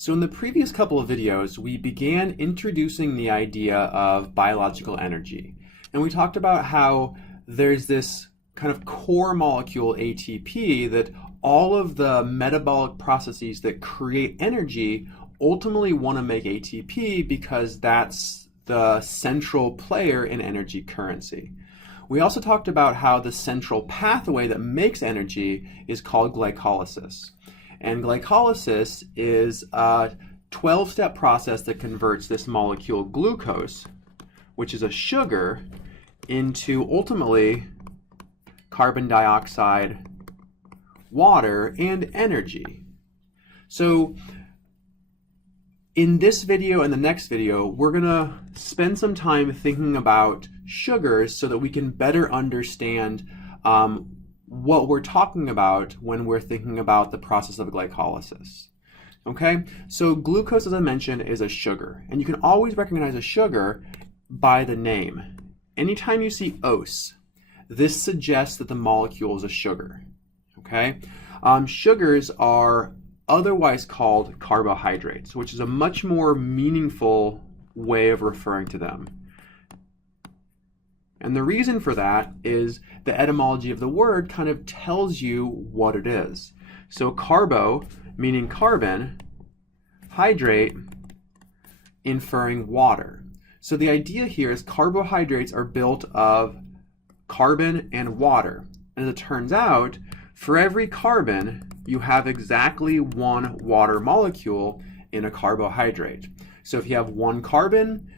So in the previous couple of videos, we began introducing the idea of biological energy. And we talked about how there's this kind of core molecule ATP that all of the metabolic processes that create energy ultimately want to make ATP because that's the central player in energy currency. We also talked about how the central pathway that makes energy is called glycolysis. And glycolysis is a 12-step process that converts this molecule glucose, which is a sugar, into ultimately carbon dioxide, water, and energy. So in this video and the next video, we're going to spend some time thinking about sugars so that we can better understand what we're talking about when we're thinking about the process of glycolysis. Okay, so glucose, as I mentioned, is a sugar, and you can always recognize a sugar by the name. Anytime you see ose, this suggests that the molecule is a sugar. Okay, sugars are otherwise called carbohydrates, which is a much more meaningful way of referring to them. And the reason for that is the etymology of the word kind of tells you what it is. So carbo, meaning carbon, hydrate, inferring water. So the idea here is carbohydrates are built of carbon and water. And as it turns out, for every carbon, you have exactly one water molecule in a carbohydrate. So if you have one carbon,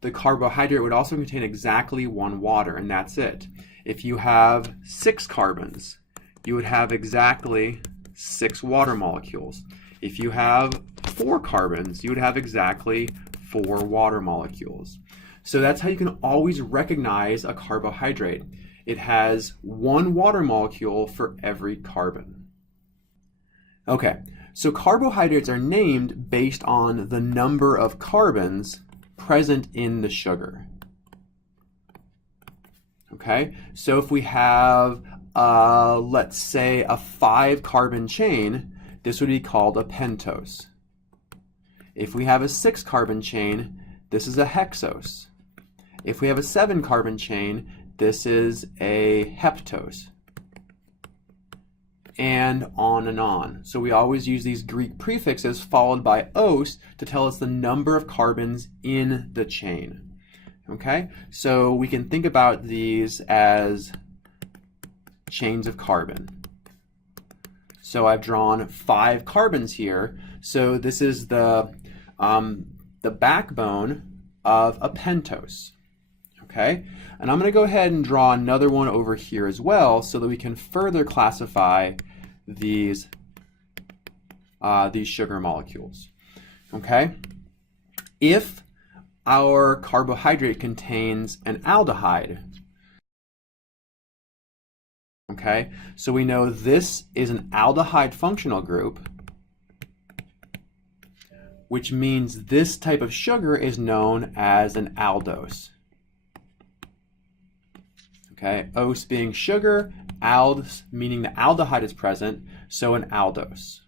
the carbohydrate would also contain exactly one water, and that's it. If you have 6 carbons, you would have exactly 6 water molecules. If you have 4 carbons, you would have exactly 4 water molecules. So that's how you can always recognize a carbohydrate. It has one water molecule for every carbon. Okay, so carbohydrates are named based on the number of carbons present in the sugar. Okay, so if we have, let's say, a 5-carbon chain, this would be called a pentose. If we have a 6-carbon chain, this is a hexose. If we have a 7-carbon chain, this is a heptose. And on. So we always use these Greek prefixes followed by os to tell us the number of carbons in the chain. Okay, so we can think about these as chains of carbon. So I've drawn 5 carbons here. So this is the backbone of a pentose. Okay, and I'm going to go ahead and draw another one over here as well so that we can further classify these sugar molecules. Okay, if our carbohydrate contains an aldehyde, okay, so we know this is an aldehyde functional group, which means this type of sugar is known as an aldose. Okay, ose being sugar, alds meaning the aldehyde is present, so an aldose.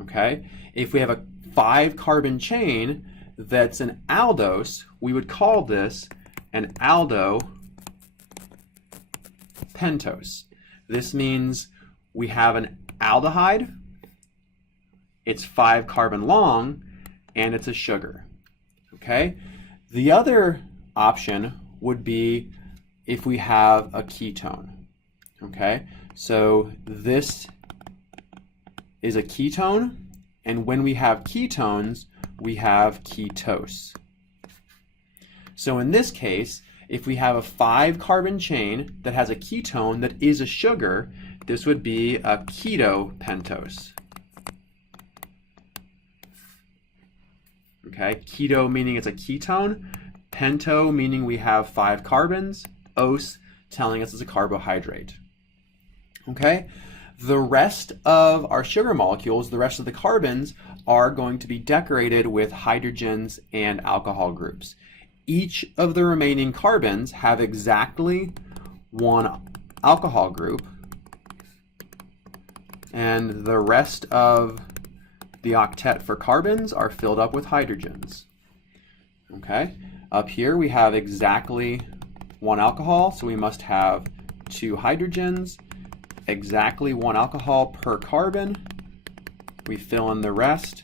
Okay, if we have a 5-carbon chain that's an aldose, we would call this an aldopentose. This means we have an aldehyde, it's 5 carbon long, and it's a sugar. Okay, the other option would be if we have a ketone. Okay, so this is a ketone, and when we have ketones, we have ketose. So in this case, if we have a 5-carbon chain that has a ketone that is a sugar, this would be a ketopentose. Okay, keto meaning it's a ketone, pento meaning we have 5 carbons, ose telling us it's a carbohydrate. Okay, the rest of our sugar molecules, the rest of the carbons, are going to be decorated with hydrogens and alcohol groups. Each of the remaining carbons have exactly one alcohol group, and the rest of The octet for carbons are filled up with hydrogens. Okay, up here we have exactly one alcohol, so we must have two hydrogens, exactly one alcohol per carbon. We fill in the rest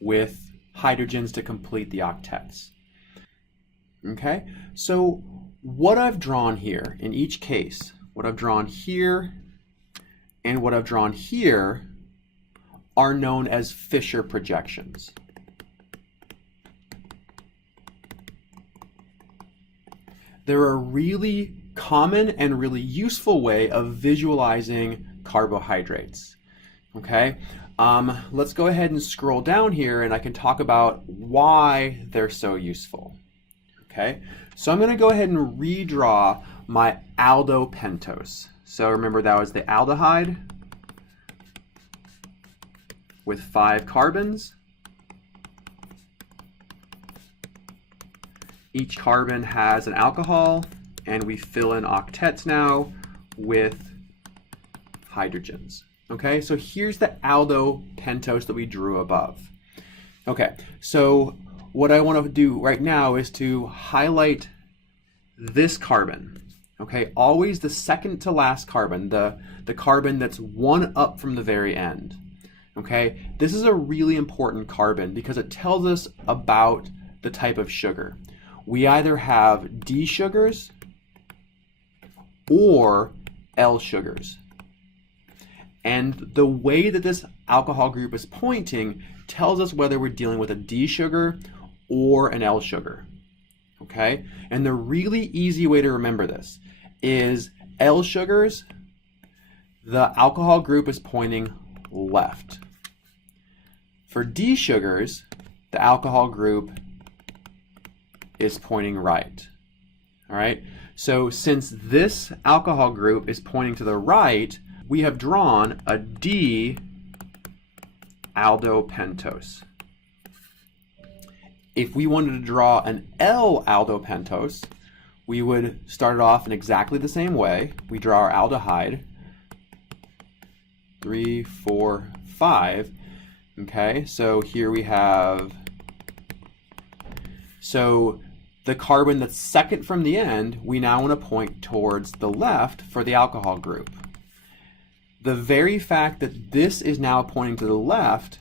with hydrogens to complete the octets. Okay, so what I've drawn here in each case, what I've drawn here and what I've drawn here are known as Fisher projections. They're a really common and really useful way of visualizing carbohydrates. Okay, let's go ahead and scroll down here and I can talk about why they're so useful. Okay, so I'm going to go ahead and redraw my aldopentose. So remember that was the aldehyde with 5 carbons. Each carbon has an alcohol, and we fill in octets now with hydrogens. Okay, so here's the aldopentose that we drew above. Okay, so what I want to do right now is to highlight this carbon. Okay, always the second to last carbon, the carbon that's one up from the very end. Okay, this is a really important carbon because it tells us about the type of sugar. We either have D sugars or L sugars. And the way that this alcohol group is pointing tells us whether we're dealing with a D sugar or an L sugar. Okay? And the really easy way to remember this is L sugars, the alcohol group is pointing left. For D sugars, the alcohol group is pointing right. All right? So since this alcohol group is pointing to the right, we have drawn a D aldopentose. If we wanted to draw an L aldopentose, we would start it off in exactly the same way. We draw our aldehyde, 3, 4, 5. Okay, so here we have, so the carbon that's second from the end, we now want to point towards the left for the alcohol group. The very fact that this is now pointing to the left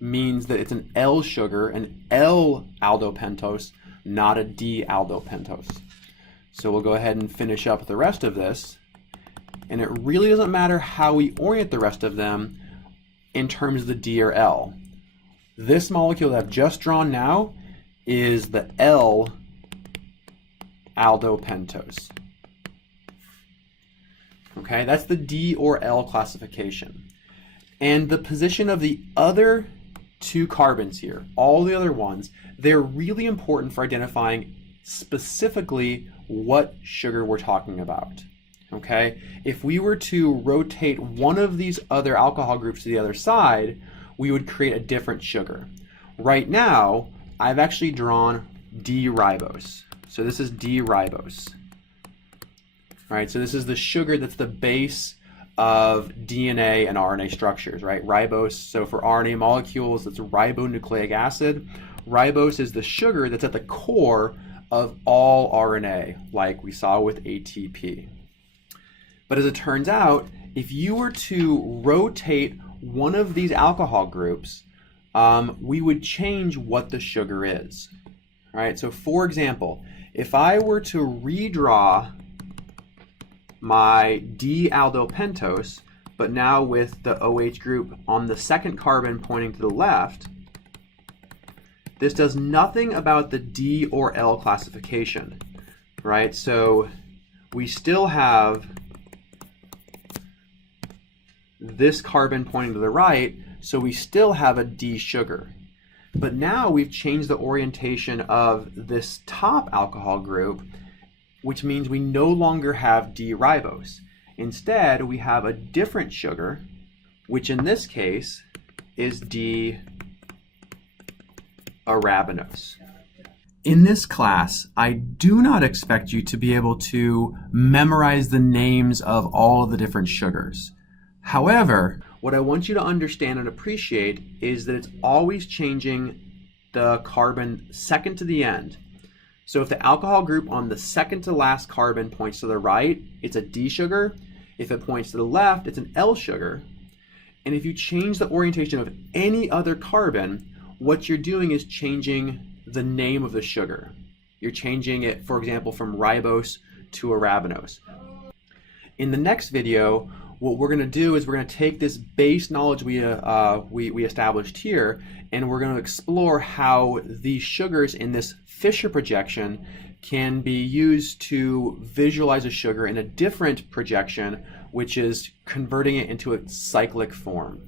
means that it's an L sugar, an L aldopentose, not a D aldopentose. So we'll go ahead and finish up the rest of this. And it really doesn't matter how we orient the rest of them in terms of the D or L. This molecule that I've just drawn now is the L aldopentose. Okay, that's the D or L classification. And the position of the other 2 carbons here, all the other ones, they're really important for identifying specifically what sugar we're talking about. Okay, if we were to rotate one of these other alcohol groups to the other side, we would create a different sugar. Right now, I've actually drawn D-ribose. So this is D-ribose. All right, so this is the sugar that's the base of DNA and RNA structures, right? Ribose, so for RNA molecules, it's ribonucleic acid. Ribose is the sugar that's at the core of all RNA, like we saw with ATP. But as it turns out, if you were to rotate one of these alcohol groups, we would change what the sugar is. All right, so for example, if I were to redraw my D-aldopentose, but now with the OH group on the second carbon pointing to the left, this does nothing about the D or L classification, right? So we still have this carbon pointing to the right, so we still have a D sugar. But now we've changed the orientation of this top alcohol group, which means we no longer have D-ribose. Instead, we have a different sugar, which in this case is D-arabinose. In this class, I do not expect you to be able to memorize the names of all of the different sugars. However, what I want you to understand and appreciate is that it's always changing the carbon second to the end. So if the alcohol group on the second to last carbon points to the right, it's a D sugar. If it points to the left, it's an L sugar. And if you change the orientation of any other carbon, what you're doing is changing the name of the sugar. You're changing it, for example, from ribose to arabinose. In the next video, what we're going to do is we're going to take this base knowledge we established here, and we're going to explore how these sugars in this Fisher projection can be used to visualize a sugar in a different projection, which is converting it into a cyclic form.